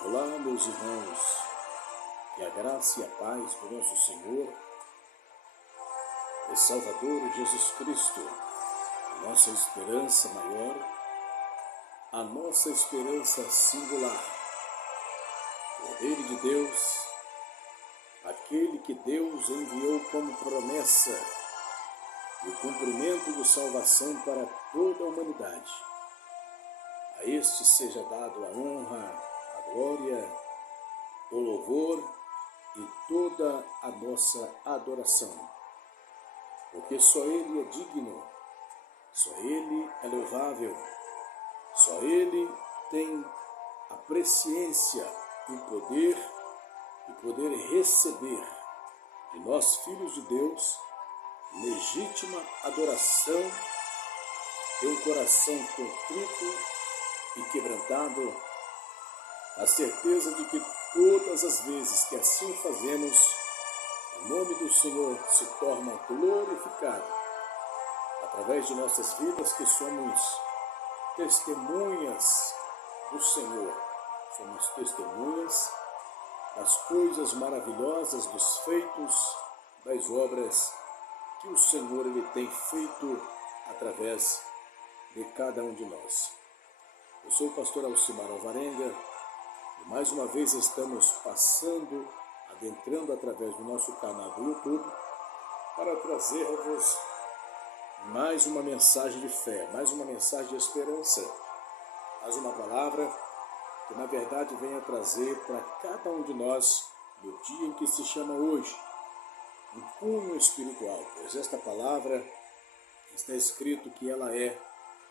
Olá, meus irmãos, que a graça e a paz do nosso Senhor e Salvador Jesus Cristo, a nossa esperança maior, a nossa esperança singular, Cordeiro de Deus, aquele que Deus enviou como promessa e o cumprimento de salvação para toda a humanidade. A este seja dado a honra, a glória, o louvor e toda a nossa adoração, porque só Ele é digno, só Ele é louvável, só Ele tem a presciência e o poder de poder receber de nós, filhos de Deus, legítima adoração de um coração contrito e quebrantado, a certeza de que todas as vezes que assim fazemos, o nome do Senhor se torna glorificado através de nossas vidas, que somos testemunhas do Senhor, somos testemunhas das coisas maravilhosas, dos feitos, das obras que o Senhor Ele tem feito através de cada um de nós. Eu sou o pastor Alcimar Alvarenga e mais uma vez estamos adentrando através do nosso canal do YouTube para trazer-vos mais uma mensagem de fé, mais uma mensagem de esperança, mais uma palavra que na verdade vem a trazer para cada um de nós, no dia em que se chama hoje, um cunho espiritual, pois esta palavra está escrito que ela é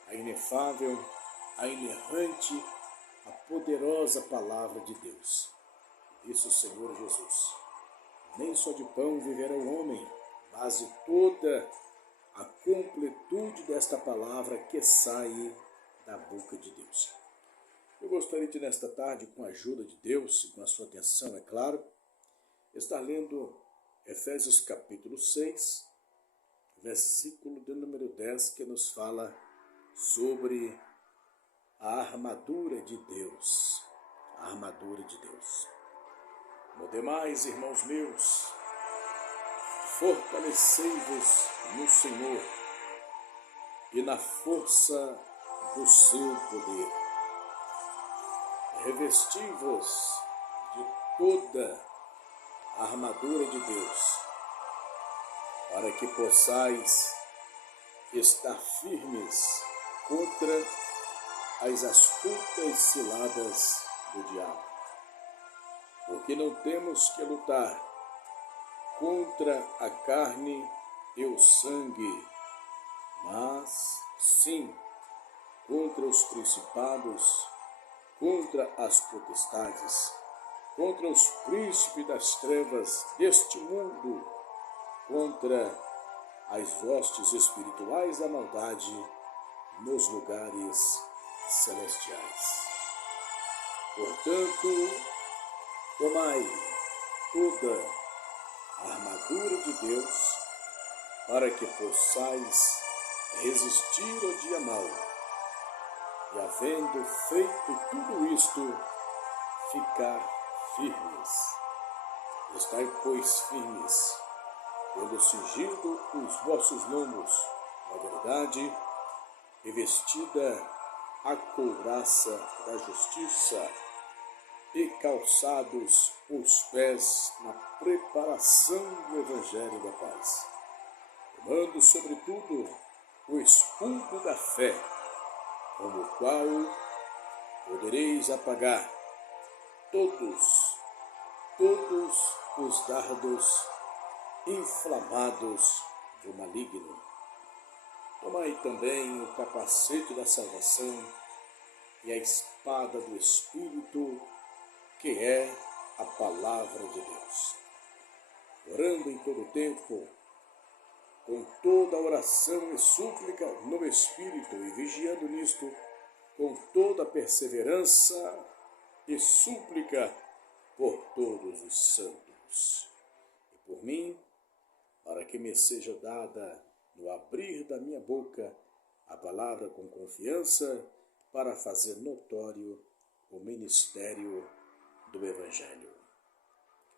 a inefável, a inerrante, a poderosa palavra de Deus. Disse o Senhor Jesus: nem só de pão viverá o homem, mas de toda a completude desta palavra que sai da boca de Deus. Eu gostaria de, nesta tarde, com a ajuda de Deus e com a sua atenção, é claro, estar lendo Efésios capítulo 6, versículo de número 10, que nos fala sobre a armadura de Deus. A armadura de Deus. No demais, irmãos meus, fortalecei-vos no Senhor e na força do seu poder. Revesti-vos de toda a armadura de Deus, para que possais estar firmes contra as astutas ciladas do diabo. Porque não temos que lutar contra a carne e o sangue, mas sim contra os principados, contra as potestades, contra os príncipes das trevas deste mundo, contra as hostes espirituais da maldade nos lugares celestiais. Portanto, tomai toda a armadura de Deus, para que possais resistir ao dia mau, e havendo feito tudo isto, ficar firmes. Estai, pois, firmes, tendo cingido os vossos lombos, na verdade, e vestida a couraça da justiça, e calçados os pés na preparação do Evangelho da paz, tomando sobretudo o escudo da fé, com o qual podereis apagar todos os dardos inflamados do maligno. Tomai também o capacete da salvação e a espada do Espírito, que é a palavra de Deus. Orando em todo o tempo, com toda oração e súplica no Espírito, e vigiando nisto, com toda perseverança e súplica por todos os santos. E por mim, para que me seja dada, no abrir da minha boca, a palavra com confiança, para fazer notório o ministério do Evangelho,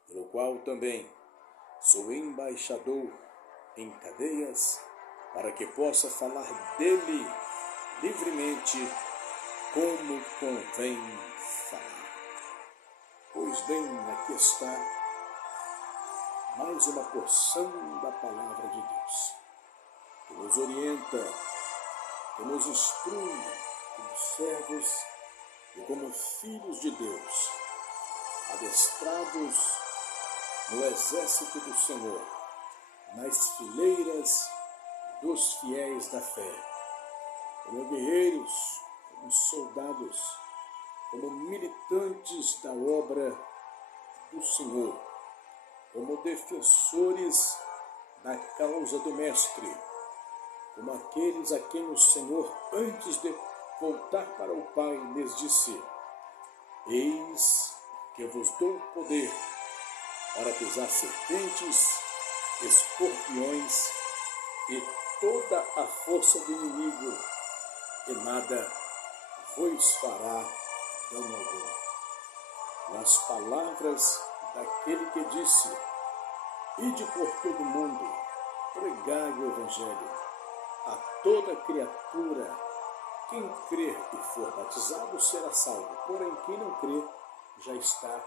pelo qual também sou embaixador em cadeias, para que possa falar dele livremente como convém falar. Pois bem, aqui está mais uma porção da palavra de Deus, que nos orienta, que nos instrui como servos e como filhos de Deus, adestrados no exército do Senhor, nas fileiras dos fiéis da fé, como guerreiros, como soldados, como militantes da obra do Senhor, como defensores da causa do Mestre, como aqueles a quem o Senhor, antes de voltar para o Pai, lhes disse: eis que vos dou poder para pisar serpentes, escorpiões e toda a força do inimigo, e nada vos fará dano algum. Nas palavras daquele que disse: ide por todo mundo, pregai o Evangelho a toda criatura. Quem crer e for batizado será salvo, porém quem não crer já está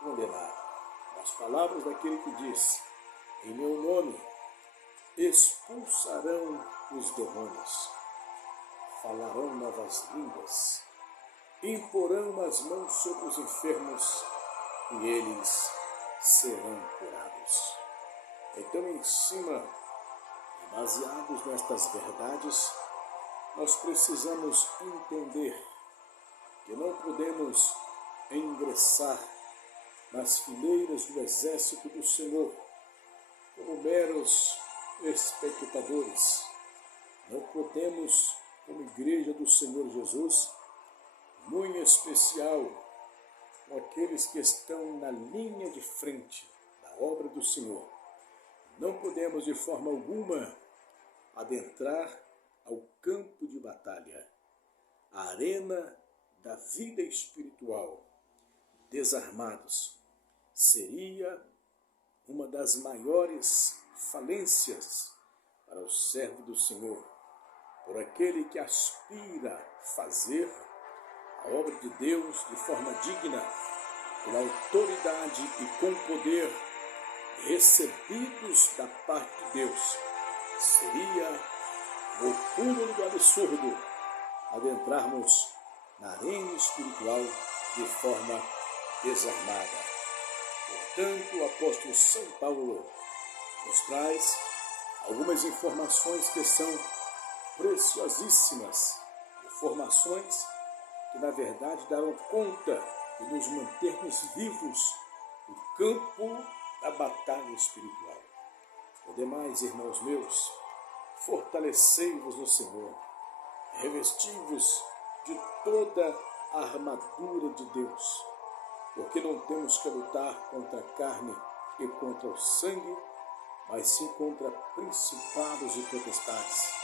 condenado. Nas palavras daquele que disse: em meu nome expulsarão os demônios, falarão novas línguas, imporão as mãos sobre os enfermos e eles serão curados. Então, em cima e baseados nestas verdades, nós precisamos entender que não podemos ingressar nas fileiras do exército do Senhor como meros espectadores. Não podemos, como igreja do Senhor Jesus, muito especial, com aqueles que estão na linha de frente da obra do Senhor, não podemos de forma alguma adentrar ao campo de batalha, a arena da vida espiritual, desarmados. Seria uma das maiores falências para o servo do Senhor, por aquele que aspira a fazer a obra de Deus de forma digna, com autoridade e com poder recebidos da parte de Deus. Seria o cúmulo do absurdo adentrarmos na arena espiritual de forma desarmada. Portanto, o apóstolo São Paulo nos traz algumas informações que são preciosíssimas, informações que na verdade darão conta de nos mantermos vivos no campo da batalha espiritual. Por demais, irmãos meus, fortalecei-vos no Senhor, revesti-vos de toda a armadura de Deus, porque não temos que lutar contra a carne e contra o sangue, mas sim contra principados e potestades,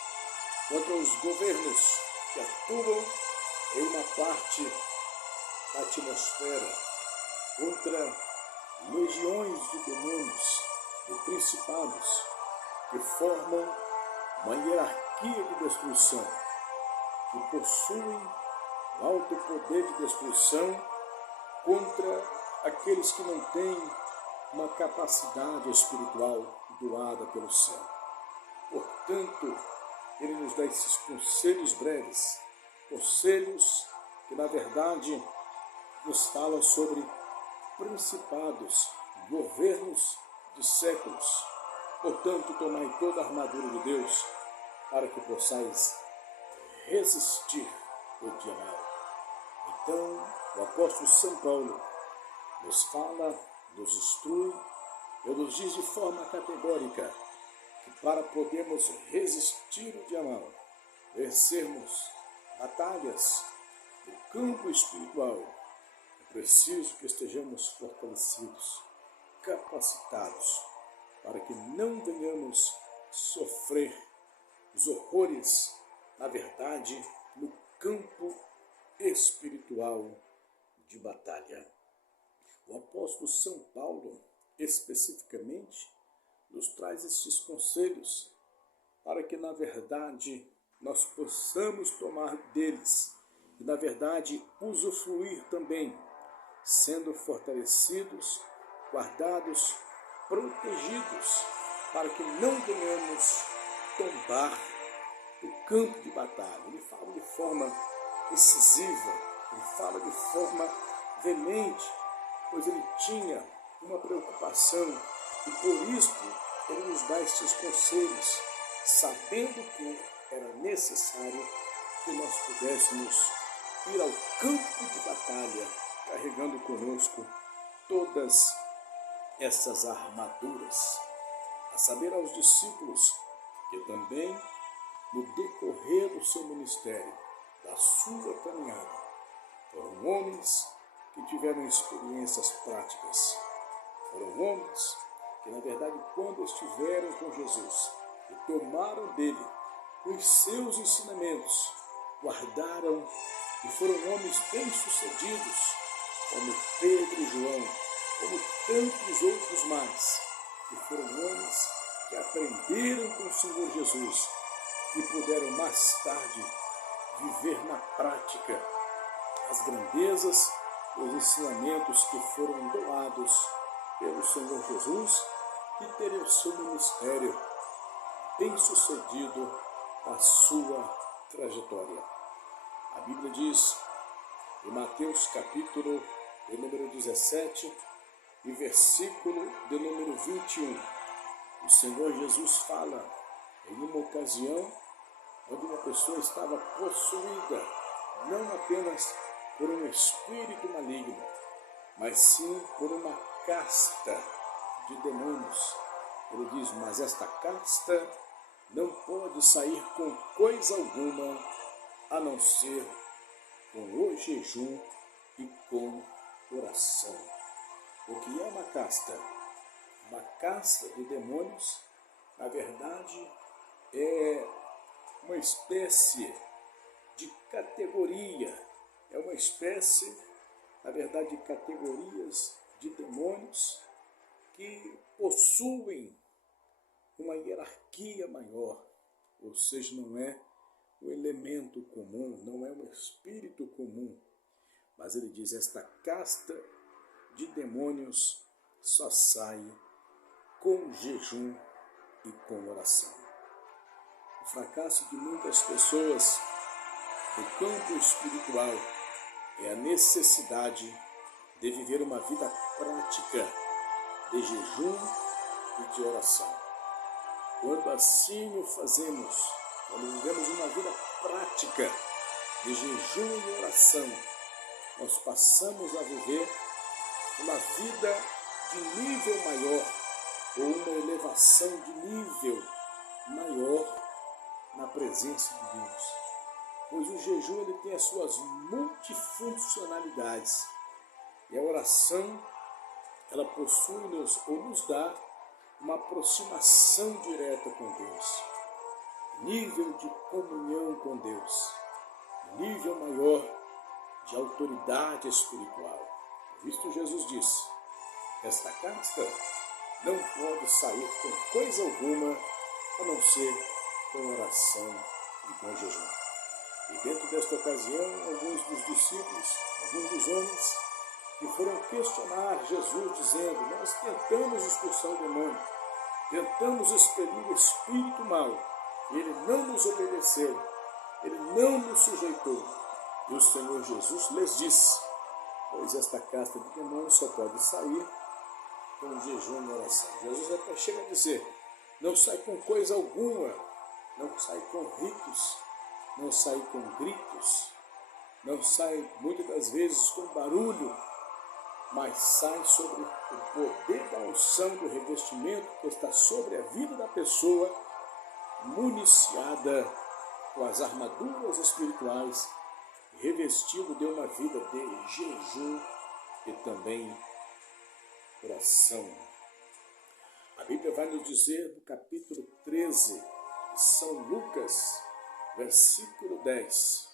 contra os governos que atuam em uma parte da atmosfera, contra legiões de demônios, de principados, que formam uma hierarquia de destruição, que possuem um alto poder de destruição contra aqueles que não têm uma capacidade espiritual doada pelo céu. Portanto, ele nos dá esses conselhos breves, conselhos que, na verdade, nos falam sobre principados, governos de séculos. Portanto, tomai toda a armadura de Deus para que possais resistir o dia mau. Então, o apóstolo São Paulo nos fala, nos instrui e nos diz de forma categórica que para podermos resistir o dia mau, vencermos batalhas no campo espiritual, é preciso que estejamos fortalecidos, capacitados, para que não venhamos sofrer os horrores, na verdade, no campo espiritual de batalha. o apóstolo São Paulo, especificamente, nos traz estes conselhos para que, na verdade, nós possamos tomar deles e, na verdade, usufruir também, sendo fortalecidos, guardados, protegidos, para que não venhamos tombar o campo de batalha. Ele fala de forma incisiva, ele fala de forma veemente, pois ele tinha uma preocupação e por isso ele nos dá estes conselhos, sabendo que era necessário que nós pudéssemos ir ao campo de batalha, carregando conosco todas essas armaduras, a saber aos discípulos que também, no decorrer do seu ministério, da sua caminhada, foram homens que tiveram experiências práticas, foram homens que, na verdade, quando estiveram com Jesus e tomaram dele os seus ensinamentos, guardaram e foram homens bem-sucedidos, como Pedro e João, como tantos outros mais, que foram homens que aprenderam com o Senhor Jesus e puderam mais tarde viver na prática as grandezas e os ensinamentos que foram doados pelo Senhor Jesus e terem o seu ministério bem-sucedido na sua trajetória. A Bíblia diz, em Mateus capítulo de número 17 e versículo de número 21, o Senhor Jesus fala em uma ocasião onde uma pessoa estava possuída, não apenas por um espírito maligno, mas sim por uma casta de demônios. Ele diz, mas esta casta não pode sair com coisa alguma, a não ser com o jejum e com oração. O que é uma casta? Uma casta de demônios, na verdade, é uma espécie de categoria, é uma espécie, na verdade, de categorias de demônios que possuem uma hierarquia maior, ou seja, não é um elemento comum, não é um espírito comum, mas ele diz, esta casta de demônios só sai com jejum e com oração. O fracasso de muitas pessoas no campo espiritual é a necessidade de viver uma vida prática de jejum e de oração. Quando assim o fazemos, quando vivemos uma vida prática de jejum e oração, nós passamos a viver uma vida de nível maior, ou uma elevação de nível maior na presença de Deus. Pois o jejum ele tem as suas multifuncionalidades e a oração ela possui-nos ou nos dá uma aproximação direta com Deus, nível de comunhão com Deus, nível maior de autoridade espiritual. Por isso Jesus disse, esta casta não pode sair com coisa alguma a não ser com oração e com jejum. E dentro desta ocasião, alguns dos discípulos, alguns dos homens, que foram questionar Jesus, dizendo, nós tentamos expulsar o demônio, tentamos expelir o espírito mau, e ele não nos obedeceu, ele não nos sujeitou. E o Senhor Jesus lhes disse, pois esta casta de demônios só pode sair com jejum e oração. Jesus até chega a dizer, não sai com coisa alguma, não sai com ritos, não sai com gritos, não sai muitas das vezes com barulho, mas sai sobre o poder da unção do revestimento que está sobre a vida da pessoa, municiada com as armaduras espirituais, revestido de uma vida de jejum e também oração. A Bíblia vai nos dizer no capítulo 13 de São Lucas, versículo 10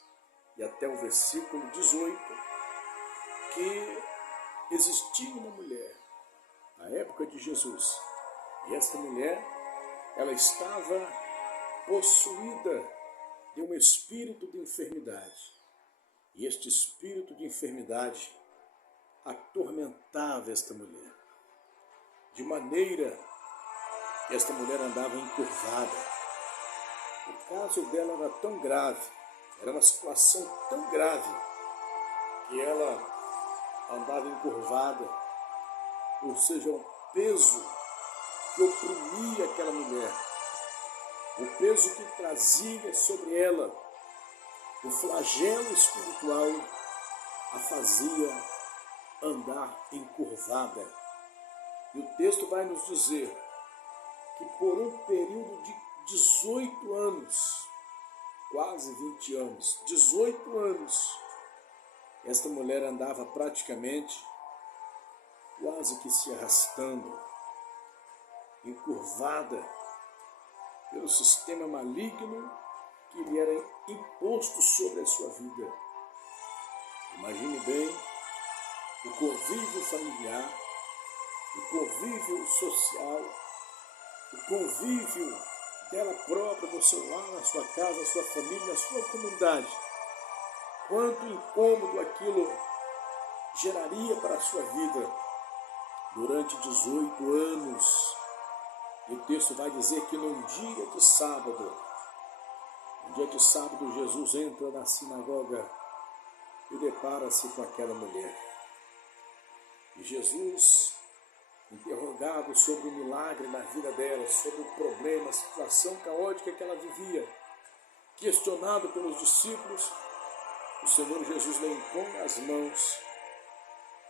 e até o versículo 18, que existia uma mulher na época de Jesus, e esta mulher, ela estava possuída de um espírito de enfermidade. E este espírito de enfermidade atormentava esta mulher, de maneira que esta mulher andava encurvada. O caso dela era tão grave, era uma situação tão grave, que ela andava encurvada, ou seja, o peso que oprimia aquela mulher, o peso que trazia sobre ela, o flagelo espiritual a fazia andar encurvada. E o texto vai nos dizer que por um período de 18 anos, quase 20 anos, 18 anos, esta mulher andava praticamente quase que se arrastando, encurvada pelo sistema maligno que lhe era imposto sobre a sua vida. Imagine bem o convívio familiar, o convívio social, o convívio dela própria, no seu lar, na sua casa, na sua família, na sua comunidade. Quanto incômodo aquilo geraria para a sua vida durante 18 anos. E o texto vai dizer que num dia de sábado, Jesus entra na sinagoga e depara-se com aquela mulher. E Jesus, interrogado sobre o milagre na vida dela, sobre o problema, a situação caótica que ela vivia, questionado pelos discípulos, o Senhor Jesus lhe impõe as mãos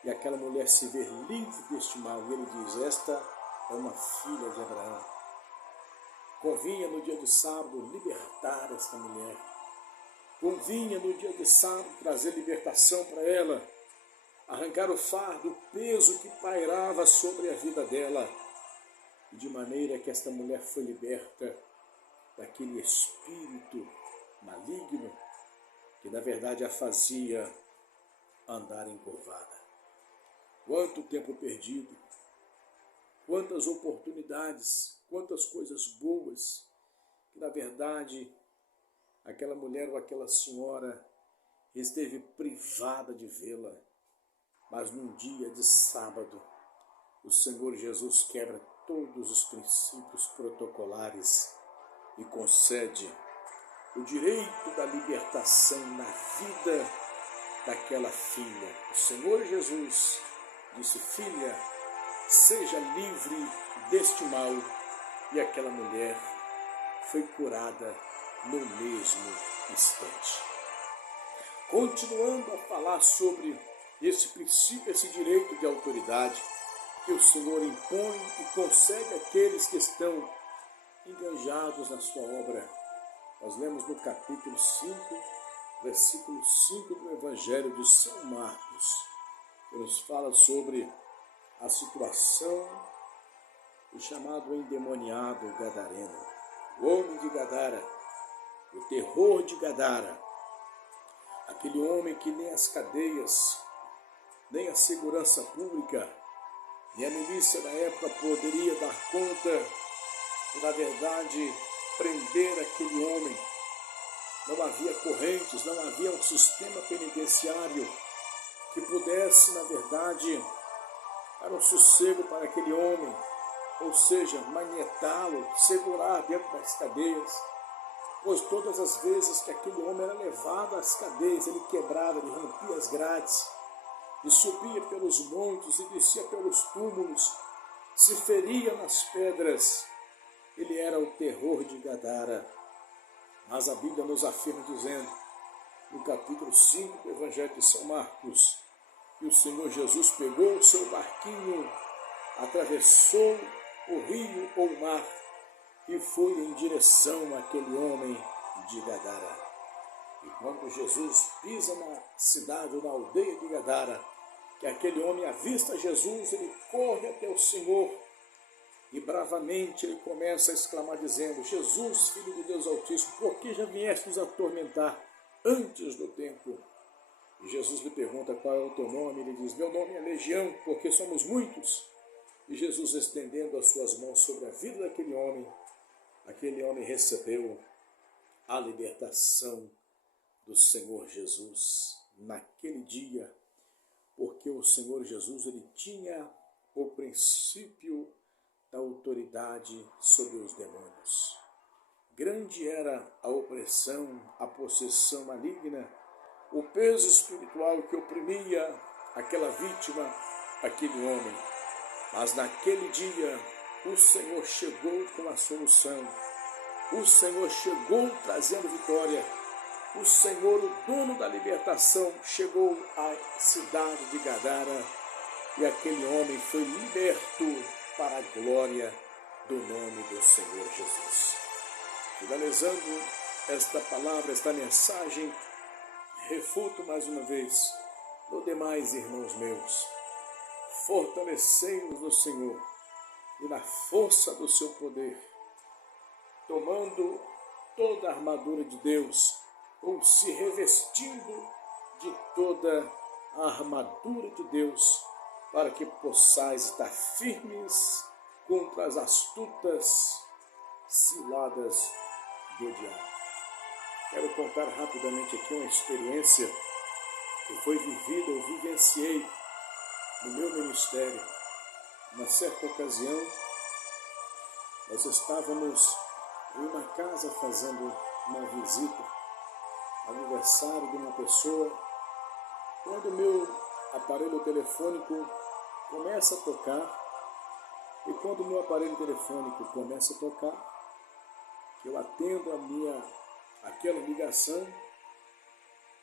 e aquela mulher se vê livre deste mal. E ele diz: esta é uma filha de Abraão. Convinha no dia de sábado libertar esta mulher. Convinha no dia de sábado trazer libertação para ela, arrancar o fardo, o peso que pairava sobre a vida dela, de maneira que esta mulher foi liberta daquele espírito maligno que na verdade a fazia andar encurvada. Quanto tempo perdido, quantas oportunidades, quantas coisas boas que na verdade aquela mulher ou aquela senhora esteve privada de vê-la. Mas num dia de sábado, o Senhor Jesus quebra todos os princípios protocolares e concede o direito da libertação na vida daquela filha. O Senhor Jesus disse: filha, seja livre deste mal. E aquela mulher foi curada no mesmo instante. Continuando a falar sobre esse princípio, esse direito de autoridade que o Senhor impõe e concede àqueles que estão engajados na sua obra. Nós lemos no capítulo 5, versículo 5 do Evangelho de São Marcos, que nos fala sobre a situação do chamado endemoniado gadareno, o homem de Gadara, o terror de Gadara, aquele homem que nem as cadeias, nem a segurança pública, nem a milícia da época poderia dar conta de, na verdade, prender aquele homem. Não havia correntes, não havia um sistema penitenciário que pudesse, na verdade, dar um sossego para aquele homem, ou seja, manietá-lo, segurar dentro das cadeias, pois todas as vezes que aquele homem era levado às cadeias, ele quebrava, ele rompia as grades, e subia pelos montes e descia pelos túmulos, se feria nas pedras. Ele era o terror de Gadara. Mas a Bíblia nos afirma dizendo, no capítulo 5 do Evangelho de São Marcos, que o Senhor Jesus pegou o seu barquinho, atravessou o rio ou o mar e foi em direção àquele homem de Gadara. E quando Jesus pisa na cidade ou na aldeia de Gadara, que aquele homem avista Jesus, ele corre até o Senhor e bravamente ele começa a exclamar dizendo: Jesus, Filho de Deus Altíssimo, por que já vieste nos atormentar antes do tempo? E Jesus lhe pergunta qual é o teu nome. Ele diz: meu nome é Legião, porque somos muitos. E Jesus, estendendo as suas mãos sobre a vida daquele homem recebeu a libertação do Senhor Jesus naquele dia, porque o Senhor Jesus ele tinha o princípio da autoridade sobre os demônios. Grande era a opressão, a possessão maligna, o peso espiritual que oprimia aquela vítima, aquele homem. Mas naquele dia o Senhor chegou com a solução. O Senhor chegou trazendo vitória. O Senhor, o dono da libertação, chegou à cidade de Gadara e aquele homem foi liberto para a glória do nome do Senhor Jesus. Finalizando esta palavra, esta mensagem, refuto mais uma vez, no demais, irmãos meus, fortalecei-nos no Senhor e na força do seu poder, tomando toda a armadura de Deus, ou se revestindo de toda a armadura de Deus, para que possais estar firmes contra as astutas ciladas do diabo. Quero contar rapidamente aqui uma experiência que foi vivida, eu vivenciei no meu ministério. Uma certa ocasião, nós estávamos em uma casa fazendo uma visita, aniversário de uma pessoa, quando o meu aparelho telefônico começa a tocar, e quando o meu aparelho telefônico começa a tocar, eu atendo aquela ligação,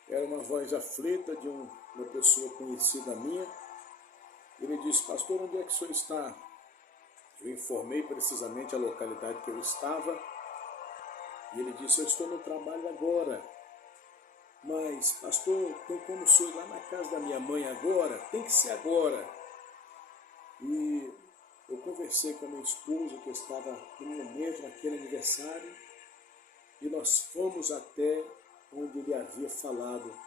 era uma voz aflita de uma pessoa conhecida minha. Ele disse: pastor, onde é que o senhor está? Eu informei precisamente a localidade que eu estava, e ele disse: eu estou no trabalho agora. Mas, pastor, tem como o senhor ir lá na casa da minha mãe agora? Tem que ser agora. E eu conversei com a minha esposa, que estava no momento naquele aniversário, e nós fomos até onde ele havia falado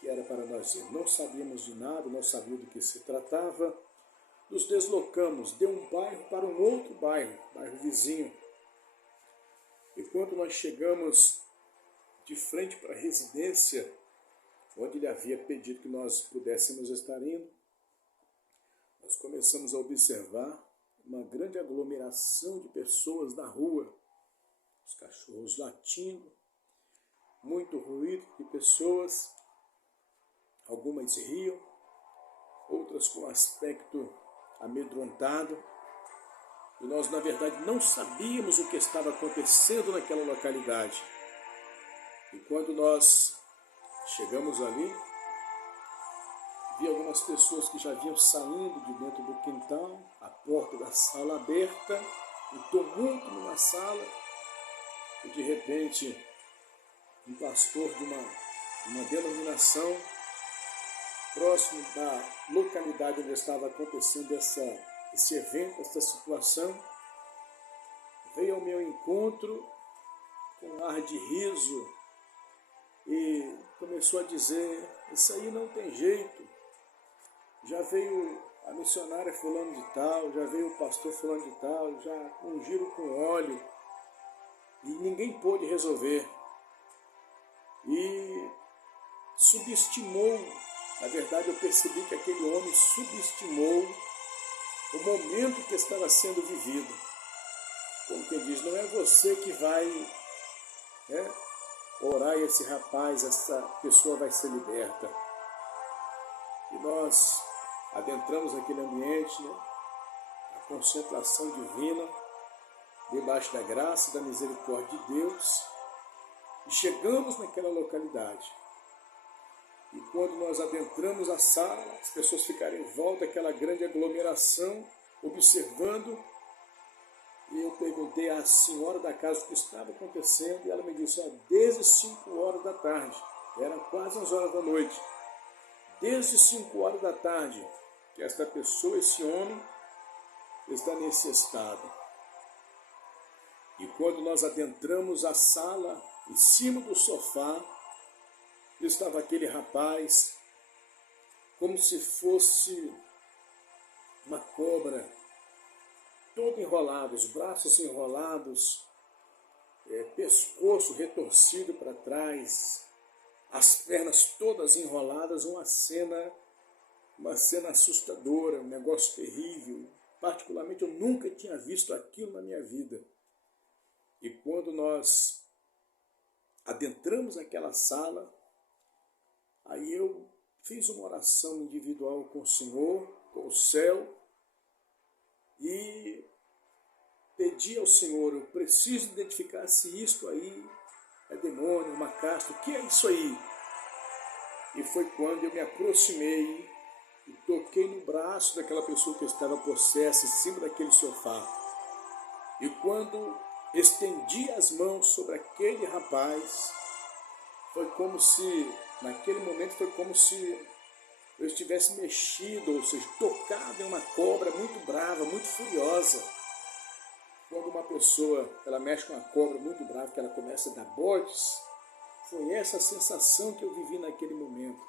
que era para nós ir. Não sabíamos de nada, não sabíamos do que se tratava. Nos deslocamos de um bairro para um outro bairro vizinho. E quando nós chegamos de frente para a residência, onde ele havia pedido que nós pudéssemos estar indo, nós começamos a observar uma grande aglomeração de pessoas na rua, os cachorros latindo, muito ruído de pessoas, algumas riam, outras com aspecto amedrontado, e nós, na verdade, não sabíamos o que estava acontecendo naquela localidade. E quando nós chegamos ali, vi algumas pessoas que já vinham saindo de dentro do quintal, a porta da sala aberta, um tumulto numa sala, e de repente um pastor de uma denominação próximo da localidade onde estava acontecendo esse evento, essa situação, veio ao meu encontro com um ar de riso e começou a dizer: isso aí não tem jeito, já veio a missionária fulano de tal, já veio o pastor fulano de tal, já ungiram com óleo e ninguém pôde resolver. E subestimou, na verdade eu percebi que aquele homem subestimou o momento que estava sendo vivido. Como quem diz, não é você que vai orar e esse rapaz, essa pessoa vai ser liberta. E nós adentramos naquele ambiente, a concentração divina, debaixo da graça e da misericórdia de Deus, e chegamos naquela localidade. E quando nós adentramos a sala, as pessoas ficaram em volta daquela grande aglomeração, observando, e eu perguntei à senhora da casa o que estava acontecendo, e ela me disse: desde 5 horas da tarde, eram quase 11 horas da noite, desde 5 horas da tarde, que esta pessoa, esse homem, está nesse estado. E quando nós adentramos a sala, em cima do sofá, estava aquele rapaz, como se fosse uma cobra, todo enrolado, os braços enrolados, pescoço retorcido para trás, as pernas todas enroladas, uma cena assustadora, um negócio terrível. Particularmente, eu nunca tinha visto aquilo na minha vida. E quando nós adentramos aquela sala, aí eu fiz uma oração individual com o Senhor, com o céu, e pedi ao Senhor, eu preciso identificar se isto aí é demônio, uma casta, o que é isso aí? E foi quando eu me aproximei e toquei no braço daquela pessoa que estava possessa em cima daquele sofá. E quando estendi as mãos sobre aquele rapaz, foi como se, naquele momento, foi como se eu estivesse mexido, ou seja, tocado em uma cobra muito brava, muito furiosa. Quando uma pessoa ela mexe com uma cobra muito brava, que ela começa a dar botes, foi essa a sensação que eu vivi naquele momento.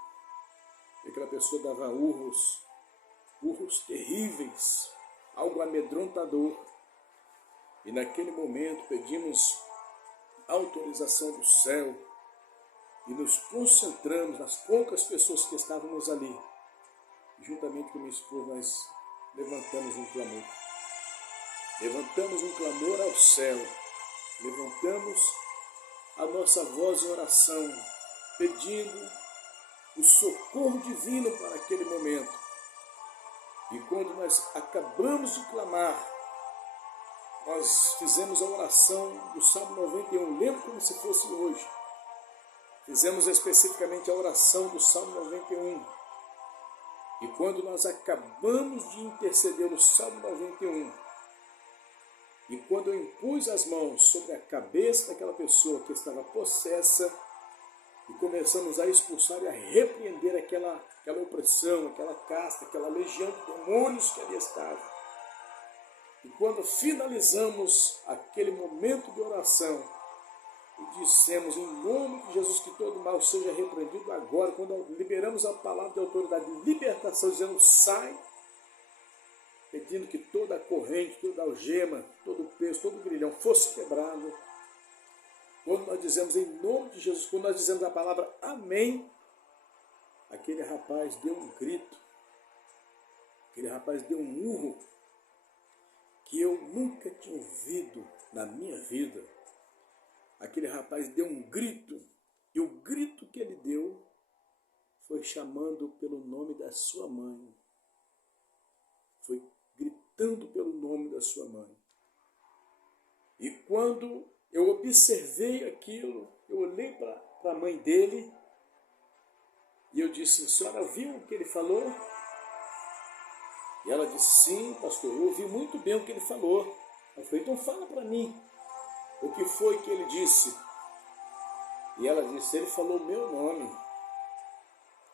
E aquela pessoa dava urros terríveis, algo amedrontador. E naquele momento pedimos autorização do céu e nos concentramos nas poucas pessoas que estávamos ali. E juntamente com minha esposa nós levantamos um clamor. Levantamos um clamor ao céu, levantamos a nossa voz em oração, pedindo o socorro divino para aquele momento. E quando nós acabamos de clamar, nós fizemos a oração do Salmo 91, lembro como se fosse hoje. Fizemos especificamente a oração do Salmo 91. E quando nós acabamos de interceder no Salmo 91, e quando eu impus as mãos sobre a cabeça daquela pessoa que estava possessa, e começamos a expulsar e a repreender aquela opressão, aquela casta, aquela legião de demônios que ali estava. E quando finalizamos aquele momento de oração, e dissemos em nome de Jesus que todo mal seja repreendido agora, quando liberamos a palavra de autoridade de libertação, dizendo sai, pedindo que toda a corrente, toda a algema, todo o peso, todo o grilhão fosse quebrado. Quando nós dizemos em nome de Jesus, quando nós dizemos a palavra amém, aquele rapaz deu um grito, aquele rapaz deu um urro que eu nunca tinha ouvido na minha vida. Aquele rapaz deu um grito, e o grito que ele deu foi chamando pelo nome da sua mãe. Foi gritando pelo nome da sua mãe. E quando eu observei aquilo, eu olhei para a mãe dele e eu disse, senhora viu o que ele falou? E ela disse, sim, pastor, eu ouvi muito bem o que ele falou. Eu falei, então fala para mim, o que foi que ele disse? E ela disse, ele falou o meu nome,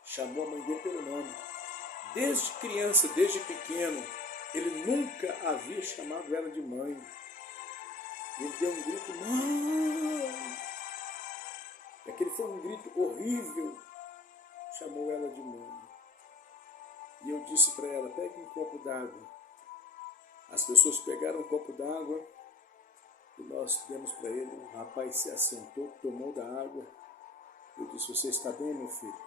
chamou a mãe dele pelo nome. Desde criança, desde pequeno, ele nunca havia chamado ela de mãe. Ele deu um grito, mãe! Aquele foi um grito horrível, chamou ela de mãe. E eu disse para ela, pegue um copo d'água. As pessoas pegaram um copo d'água e nós demos para ele. O rapaz se assentou, tomou da água. Eu disse, você está bem, meu filho?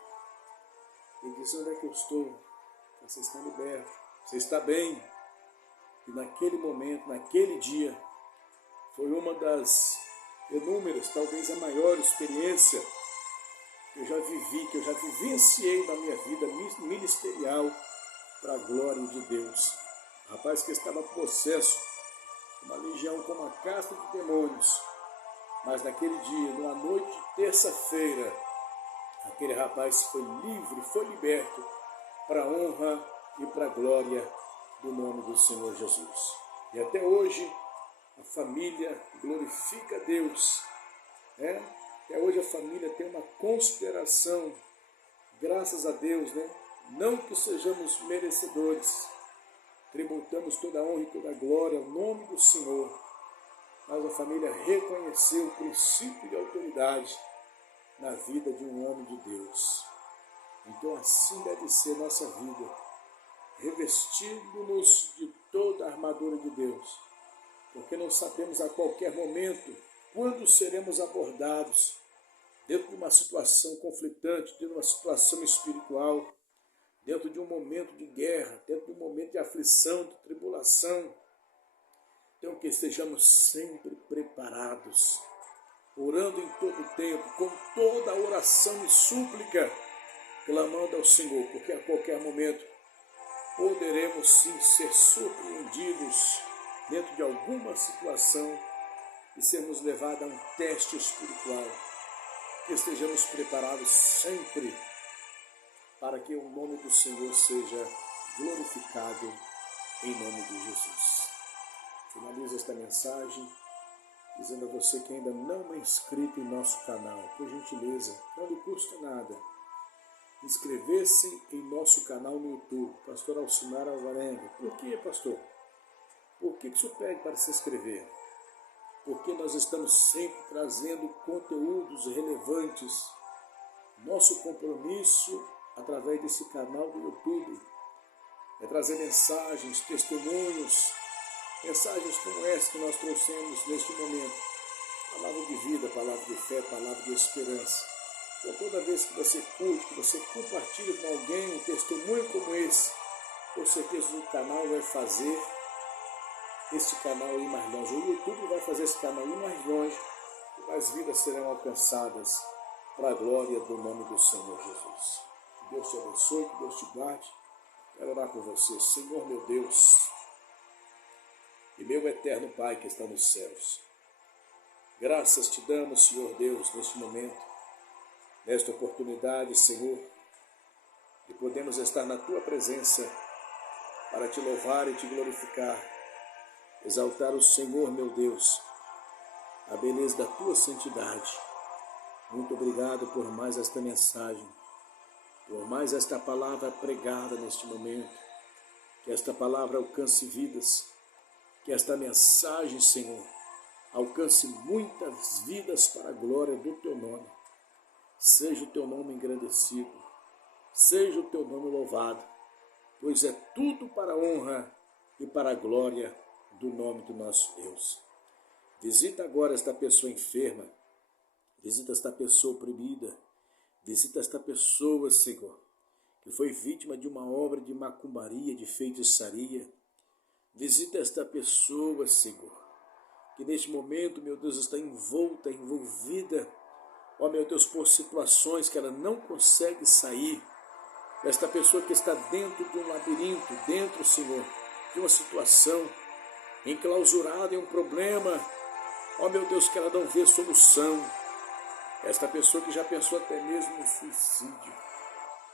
Ele disse, onde é que eu estou? Você está liberto, você está bem. E naquele momento, naquele dia, foi uma das inúmeras, talvez a maior experiência que eu já vivi, que eu já vivenciei na minha vida ministerial para a glória de Deus. O rapaz que estava possesso, uma legião com uma casta de demônios, mas naquele dia, numa noite de terça-feira, aquele rapaz foi livre, foi liberto para a honra e para a glória do nome do Senhor Jesus. E até hoje, a família glorifica a Deus. Até hoje a família tem uma consideração, graças a Deus, não que sejamos merecedores, tributamos toda a honra e toda a glória ao nome do Senhor, mas a família reconheceu o princípio de autoridade na vida de um homem de Deus. Então assim deve ser nossa vida, revestindo-nos de toda a armadura de Deus, porque não sabemos a qualquer momento quando seremos abordados dentro de uma situação conflitante, dentro de uma situação espiritual, dentro de um momento de guerra, dentro de um momento de aflição, de tribulação. Então que estejamos sempre preparados, orando em todo o tempo, com toda a oração e súplica, clamando ao Senhor, porque a qualquer momento poderemos sim ser surpreendidos dentro de alguma situação e sermos levados a um teste espiritual. Que estejamos preparados sempre para que o nome do Senhor seja glorificado em nome de Jesus. Finalizo esta mensagem dizendo a você que ainda não é inscrito em nosso canal, por gentileza, não lhe custa nada, inscrever-se em nosso canal no YouTube, Pastor Alcimar Alvarenga. Por que, pastor? Por que isso pede para se inscrever? Porque nós estamos sempre trazendo conteúdos relevantes. Nosso compromisso, através desse canal do YouTube, é trazer mensagens, testemunhos, mensagens como essa que nós trouxemos neste momento. Palavra de vida, palavra de fé, palavra de esperança. Então toda vez que você curte, que você compartilha com alguém um testemunho como esse, com certeza o canal vai fazer esse canal ir mais longe. O YouTube vai fazer esse canal ir mais longe e mais vidas serão alcançadas para a glória do nome do Senhor Jesus. Que Deus te abençoe, que Deus te guarde. Quero orar por você. Senhor meu Deus e meu eterno Pai que está nos céus, graças te damos, Senhor Deus, neste momento, nesta oportunidade, Senhor, de podermos estar na Tua presença para te louvar e te glorificar, exaltar o Senhor, meu Deus, a beleza da Tua santidade. Muito obrigado por mais esta mensagem, por mais esta palavra pregada neste momento, que esta palavra alcance vidas, que esta mensagem, Senhor, alcance muitas vidas para a glória do Teu nome. Seja o Teu nome engrandecido, seja o Teu nome louvado, pois é tudo para a honra e para a glória do nome do nosso Deus. Visita agora esta pessoa enferma, visita esta pessoa oprimida, visita esta pessoa, Senhor, que foi vítima de uma obra de macumbaria, de feitiçaria. Visita esta pessoa, Senhor, que neste momento, meu Deus, está envolvida, ó meu Deus, por situações que ela não consegue sair. Esta pessoa que está dentro de um labirinto, dentro, Senhor, de uma situação, enclausurada em um problema, ó meu Deus, que ela não vê solução. Esta pessoa que já pensou até mesmo no suicídio.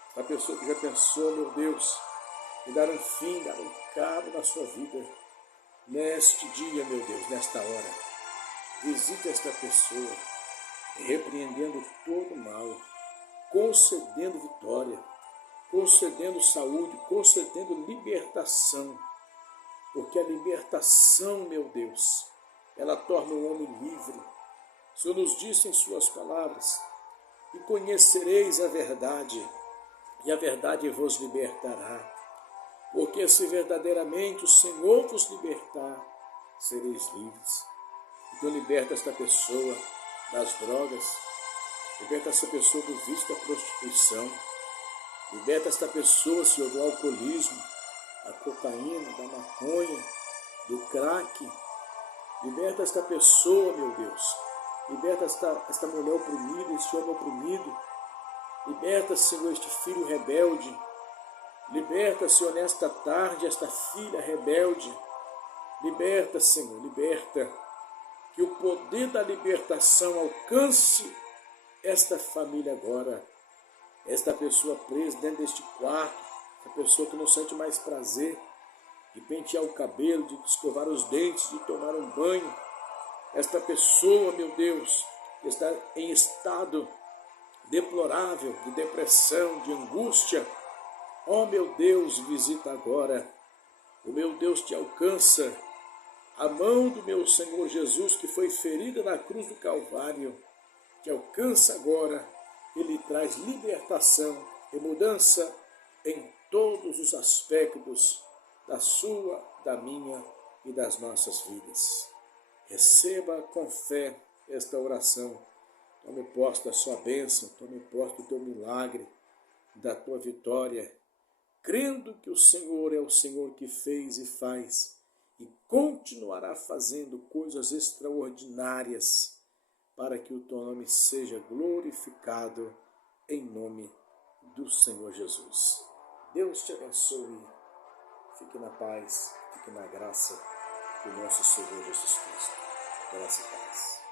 Esta pessoa que já pensou, meu Deus, em dar um fim, dar um cabo na sua vida. Neste dia, meu Deus, nesta hora, visita esta pessoa, repreendendo todo o mal, concedendo vitória, concedendo saúde, concedendo libertação. Porque a libertação, meu Deus, ela torna o homem livre. O Senhor nos disse em suas palavras, e conhecereis a verdade, e a verdade vos libertará. Porque se verdadeiramente o Senhor vos libertar, sereis livres. Então liberta esta pessoa das drogas, liberta esta pessoa do vício da prostituição, liberta esta pessoa, Senhor, do alcoolismo, da cocaína, da maconha, do crack. Liberta esta pessoa, meu Deus. Liberta esta mulher oprimida, este homem oprimido. Liberta, Senhor, este filho rebelde. Liberta, Senhor, nesta tarde, esta filha rebelde. Liberta, Senhor, liberta. Que o poder da libertação alcance esta família agora. Esta pessoa presa dentro deste quarto. Esta pessoa que não sente mais prazer de pentear o cabelo, de escovar os dentes, de tomar um banho. Esta pessoa, meu Deus, que está em estado deplorável de depressão, de angústia. Ó meu Deus, visita agora. O meu Deus te alcança. A mão do meu Senhor Jesus, que foi ferida na cruz do Calvário, te alcança agora ele traz libertação e mudança em todos os aspectos da sua, da minha e das nossas vidas. Receba com fé esta oração. Tome posse da sua bênção, tome posse do teu milagre, da tua vitória, crendo que o Senhor é o Senhor que fez e faz e continuará fazendo coisas extraordinárias para que o teu nome seja glorificado em nome do Senhor Jesus. Deus te abençoe. Fique na paz, fique na graça do nosso Senhor Jesus Cristo. Graça e paz.